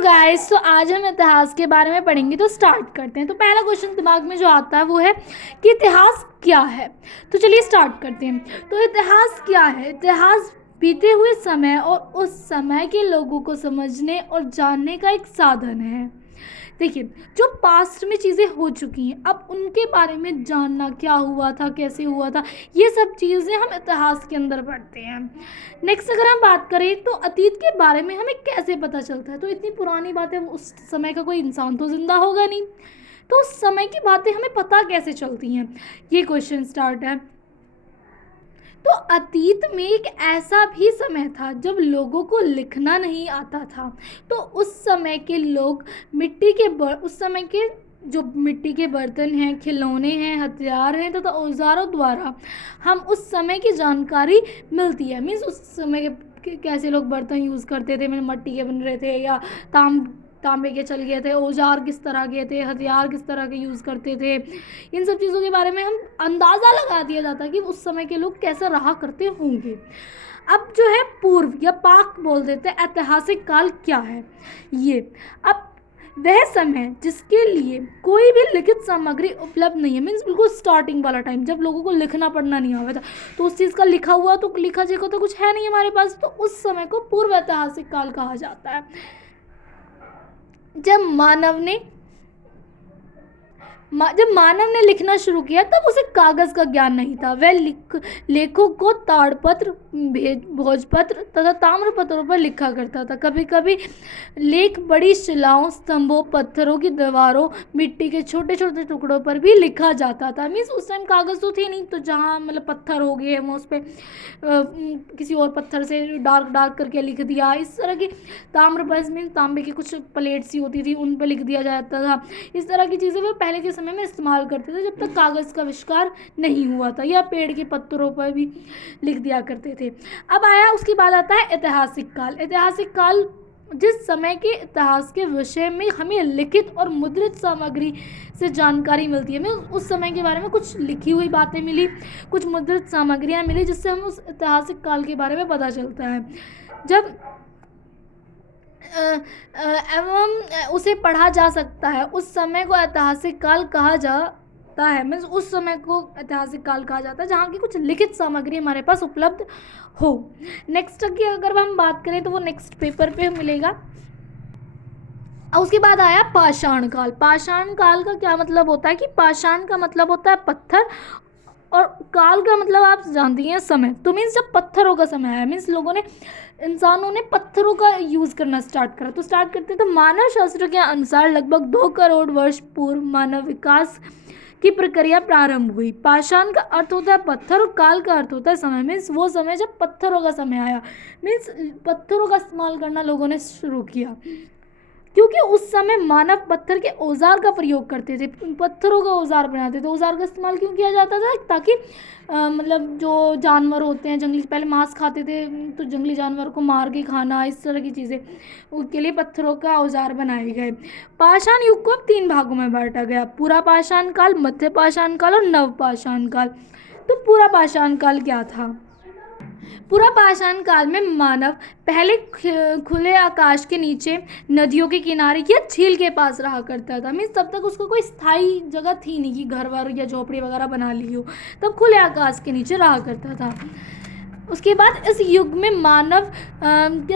Guys, तो आज हम इतिहास के बारे में पढ़ेंगे। तो स्टार्ट करते हैं। तो पहला क्वेश्चन दिमाग में जो आता है वो है कि इतिहास क्या है। तो चलिए स्टार्ट करते हैं। तो इतिहास क्या है? इतिहास बीते हुए समय और उस समय के लोगों को समझने और जानने का एक साधन है। देखिए, जो पास्ट में चीज़ें हो चुकी हैं, अब उनके बारे में जानना, क्या हुआ था, कैसे हुआ था, ये सब चीज़ें हम इतिहास के अंदर पढ़ते हैं। नेक्स्ट अगर हम बात करें तो अतीत के बारे में हमें कैसे पता चलता है। तो इतनी पुरानी बातें, उस समय का कोई इंसान तो जिंदा होगा नहीं, तो उस समय की बातें हमें पता कैसे चलती हैं, ये क्वेश्चन स्टार्ट है। तो अतीत में एक ऐसा भी समय था जब लोगों को लिखना नहीं आता था। तो उस समय के लोग उस समय के जो मिट्टी के बर्तन हैं, खिलौने हैं, हथियार हैं तथा औजारों द्वारा हम उस समय की जानकारी मिलती है। मीन्स उस समय के कैसे लोग बर्तन यूज़ करते थे, मैंने मट्टी के बन रहे थे या तांबे के चल गए थे, औजार किस तरह के थे, हथियार किस तरह के यूज़ करते थे, इन सब चीज़ों के बारे में हम अंदाज़ा लगा दिया जाता है कि उस समय के लोग कैसे रहा करते होंगे। अब जो है पूर्व या पाक बोल देते हैं, ऐतिहासिक काल क्या है ये। अब वह समय जिसके लिए कोई भी लिखित सामग्री उपलब्ध नहीं है, मीन्स बिल्कुल स्टार्टिंग वाला टाइम जब लोगों को लिखना पढ़ना नहीं आता था, तो उस चीज़ का लिखा हुआ तो लिखा जगह तो कुछ है नहीं हमारे पास, तो उस समय को पूर्व ऐतिहासिक काल कहा जाता है। जब मानव ने लिखना शुरू किया तब उसे कागज़ का ज्ञान नहीं था। वह लेखों को ताड़पत्र, भोजपत्र तथा ताम्रपत्रों पर लिखा करता था। कभी कभी लेख बड़ी शिलाओं, स्तंभों, पत्थरों की दीवारों, मिट्टी के छोटे छोटे टुकड़ों पर भी लिखा जाता था। मीन्स उस टाइम कागज़ तो थे नहीं, तो जहाँ मतलब पत्थर हो गए हम उस पर किसी और पत्थर से डार्क डार्क करके लिख दिया, इस तरह की ताम्रपत्र मीन्स तांबे की कुछ प्लेट सी होती थी, उन पर लिख दिया जाता था। इस तरह की चीज़ें वो पहले के समय में इस्तेमाल करते थे जब तक कागज़ का आविष्कार नहीं हुआ था, या पेड़ के पत्तों पर भी लिख दिया करते थे। अब आया, उसके बाद आता है ऐतिहासिक काल। ऐतिहासिक काल जिस समय के इतिहास के विषय में हमें लिखित और मुद्रित सामग्री से जानकारी मिलती है। मैं उस समय के बारे में कुछ लिखी हुई बातें मिली, कुछ मुद्रित सामग्रियाँ मिली, जिससे हमें उस ऐतिहासिक काल के बारे में पता चलता है। जब एवं उसे पढ़ा जा सकता है, उस समय को ऐतिहासिक काल कहा जाता है। मीन्स उस समय को ऐतिहासिक काल कहा जाता है जहाँ की कुछ लिखित सामग्री हमारे पास उपलब्ध हो। नेक्स्ट की अगर हम बात करें तो वो नेक्स्ट पेपर पे मिलेगा। और उसके बाद आया पाषाण काल। पाषाण काल का क्या मतलब होता है कि पाषाण का मतलब होता है पत्थर, और काल का मतलब आप जानती हैं समय। तो मीन्स जब पत्थरों का समय है, मीन्स इंसानों ने पत्थरों का यूज़ करना स्टार्ट करा। तो स्टार्ट करते तो मानव शास्त्र के अनुसार लगभग 2 करोड़ वर्ष पूर्व मानव विकास की प्रक्रिया प्रारंभ हुई। पाषाण का अर्थ होता है पत्थर और काल का अर्थ होता है समय। मीन्स वो समय जब पत्थरों का समय आया, मीन्स पत्थरों का इस्तेमाल करना लोगों ने शुरू किया, क्योंकि उस समय मानव पत्थर के औजार का प्रयोग करते थे, पत्थरों का औजार बनाते थे। औजार का इस्तेमाल क्यों किया जाता था? ताकि मतलब जो जानवर होते हैं जंगली, पहले मांस खाते थे, तो जंगली जानवर को मार के खाना, इस तरह की चीज़ें, उसके लिए पत्थरों का औजार बनाए गए। पाषाण युग को अब 3 भागों में बांटा गया: पूरा पाषाण काल, मध्य पाषाण काल और नव पाषाण काल। तो पूरा पाषाण काल क्या था? पूरा पाषाण काल में मानव पहले खुले आकाश के नीचे, नदियों के किनारे या झील के पास रहा करता था। मीन्स तब तक उसको कोई स्थायी जगह थी नहीं कि घर वर या झोपड़ी वगैरह बना ली हो, तब खुले आकाश के नीचे रहा करता था। उसके बाद इस युग में मानव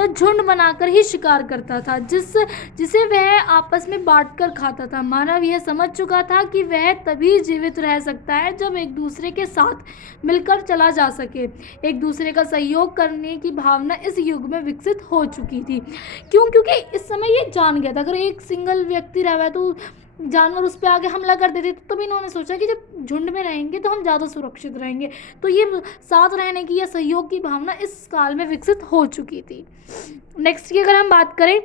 झुंड बनाकर ही शिकार करता था, जिसे वह आपस में बांटकर खाता था। मानव यह समझ चुका था कि वह तभी जीवित रह सकता है जब एक दूसरे के साथ मिलकर चला जा सके। एक दूसरे का सहयोग करने की भावना इस युग में विकसित हो चुकी थी। क्योंकि इस समय ये जान गया था अगर एक सिंगल व्यक्ति रह है तो जानवर उस पर आके हमला कर देते, तब इन्होंने सोचा कि जब झुंड में रहेंगे तो हम ज़्यादा सुरक्षित रहेंगे। तो ये साथ रहने की या सहयोग की भावना इस काल में विकसित हो चुकी थी। नेक्स्ट की अगर हम बात करें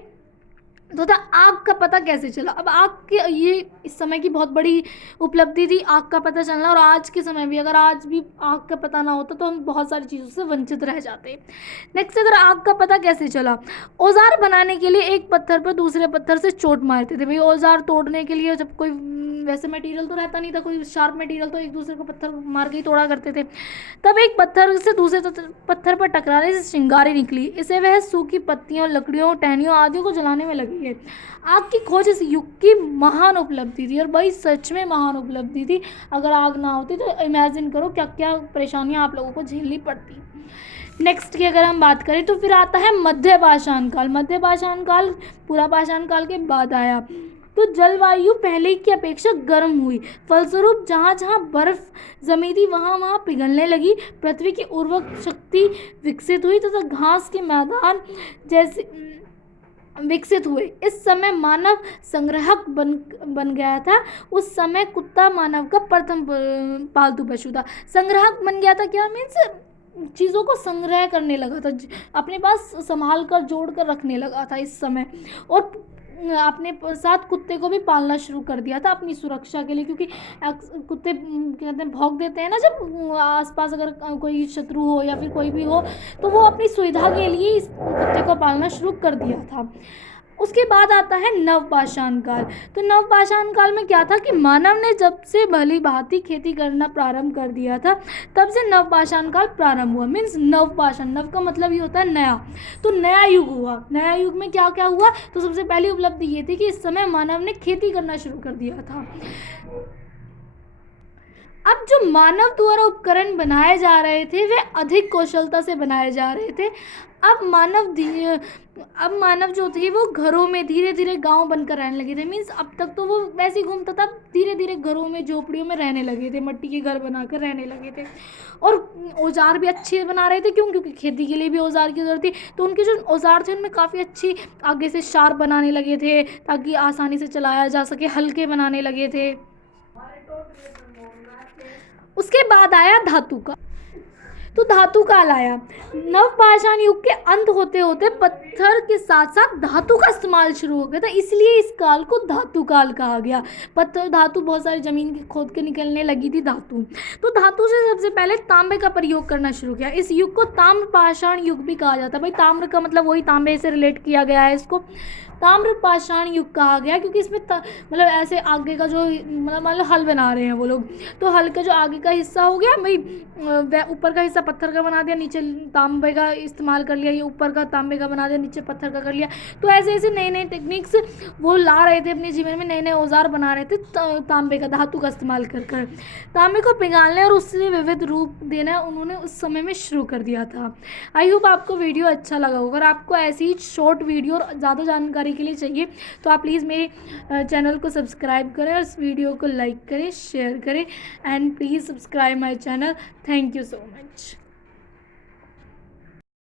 तो था आग का पता कैसे चला। अब आग के ये इस समय की बहुत बड़ी उपलब्धि थी, आग का पता चलना। और आज के समय भी अगर आज भी आग का पता ना होता तो हम बहुत सारी चीज़ों से वंचित रह जाते। नेक्स्ट, अगर आग का पता कैसे चला। औजार बनाने के लिए एक पत्थर पर दूसरे पत्थर से चोट मारते थे। भाई औजार तोड़ने के लिए जब कोई वैसे मटेरियल तो रहता नहीं था, कोई शार्प मटेरियल, तो एक दूसरे को पत्थर मार के ही तोड़ा करते थे। तब एक पत्थर से दूसरे पत्थर पर टकराने से चिंगारी निकली। इसे वह सूखी पत्तियों, लकड़ियों, टहनियों आदि को जलाने में लगी है। आग की खोज इस युग की महान उपलब्धि थी, और भाई सच में महान उपलब्धि थी। अगर आग ना होती तो इमेजिन करो क्या क्या परेशानियां आप लोगों को झेलनी पड़ती। नेक्स्ट की अगर हम बात करें तो फिर आता है मध्य पाषाण काल। मध्य पाषाण काल पूरा पाषाण काल के बाद आया। तो जलवायु पहले की अपेक्षा गर्म हुई, फलस्वरूप जहाँ जहाँ बर्फ जमी थी वहाँ वहाँ पिघलने लगी। पृथ्वी की उर्वरक शक्ति विकसित हुई तथा घास के मैदान जैसे विकसित हुए। इस समय मानव संग्राहक बन गया था। उस समय कुत्ता मानव का प्रथम पालतू पशु था। संग्राहक बन गया था क्या मीन्स चीज़ों को संग्रह करने लगा था, अपने पास संभाल कर जोड़ कर रखने लगा था इस समय। और अपने साथ कुत्ते को भी पालना शुरू कर दिया था अपनी सुरक्षा के लिए, क्योंकि कुत्ते कहते हैं भौंक देते हैं ना जब आसपास अगर कोई शत्रु हो या फिर कोई भी हो, तो वो अपनी सुविधा के लिए इस कुत्ते को पालना शुरू कर दिया था। उसके बाद आता है नवपाषाण काल। तो नवपाषाण काल में क्या था कि मानव ने जब से भली भांति खेती करना प्रारंभ कर दिया था, तब से नवपाषाण काल प्रारंभ हुआ। मीन्स नवपाषाण, नव का मतलब ये होता है नया, तो नया युग हुआ। नया युग में क्या क्या हुआ, तो सबसे पहली उपलब्धि ये थी कि इस समय मानव ने खेती करना शुरू कर दिया था। अब जो मानव द्वारा उपकरण बनाए जा रहे थे वे अधिक कौशलता से बनाए जा रहे थे। अब मानव जो थे वो घरों में धीरे धीरे गांव बनकर रहने लगे थे। मीन्स अब तक तो वो वैसे ही घूमता था, धीरे धीरे घरों में झोपड़ियों में रहने लगे थे, मिट्टी के घर बनाकर रहने लगे थे। और औजार भी अच्छे बना रहे थे, क्योंकि खेती के लिए भी औजार की ज़रूरत थी। तो उनके जो औजार थे उनमें काफ़ी अच्छी आगे से शार्प बनाने लगे थे ताकि आसानी से चलाया जा सके, हल्के बनाने लगे थे। उसके बाद आया धातु का। तो धातु काल आया। नवपाषाण युग के अंत होते होते पत्थर के साथ साथ धातु का इस्तेमाल शुरू हो गया था, इसलिए इस काल को धातु काल कहा गया। पत्थर धातु बहुत सारी जमीन की खोद के निकलने लगी थी धातु। तो धातु से सबसे पहले तांबे का प्रयोग करना शुरू किया। इस युग को ताम्रपाषाण युग भी कहा जाता है। भाई ताम्र का मतलब वही, तांबे से रिलेट किया गया है इसको, ताम्रपाषाण युग कहा गया, क्योंकि इसमें मतलब ऐसे आगे का जो मतलब हल बना रहे हैं वो लोग, तो हल का जो आगे का हिस्सा हो गया भाई, वह ऊपर का हिस्सा पत्थर का बना दिया, नीचे तांबे का इस्तेमाल कर लिया, ये ऊपर का तांबे का बना दिया, नीचे पत्थर का कर लिया। तो ऐसे ऐसे नए नए टेक्निक्स वो ला रहे थे अपने जीवन में, नए नए औजार बना रहे थे तांबे का, धातु का इस्तेमाल कर कर तांबे को पिघालने और उससे विविध रूप देना उन्होंने उस समय में शुरू कर दिया था। आई होप आपको वीडियो अच्छा लगा होगा। अगर आपको ऐसी ही शॉर्ट वीडियो और ज़्यादा जानकारी के लिए चाहिए तो आप प्लीज़ मेरे चैनल को सब्सक्राइब करें और इस वीडियो को लाइक करें, शेयर करें, and please subscribe my channel. Thank you so much.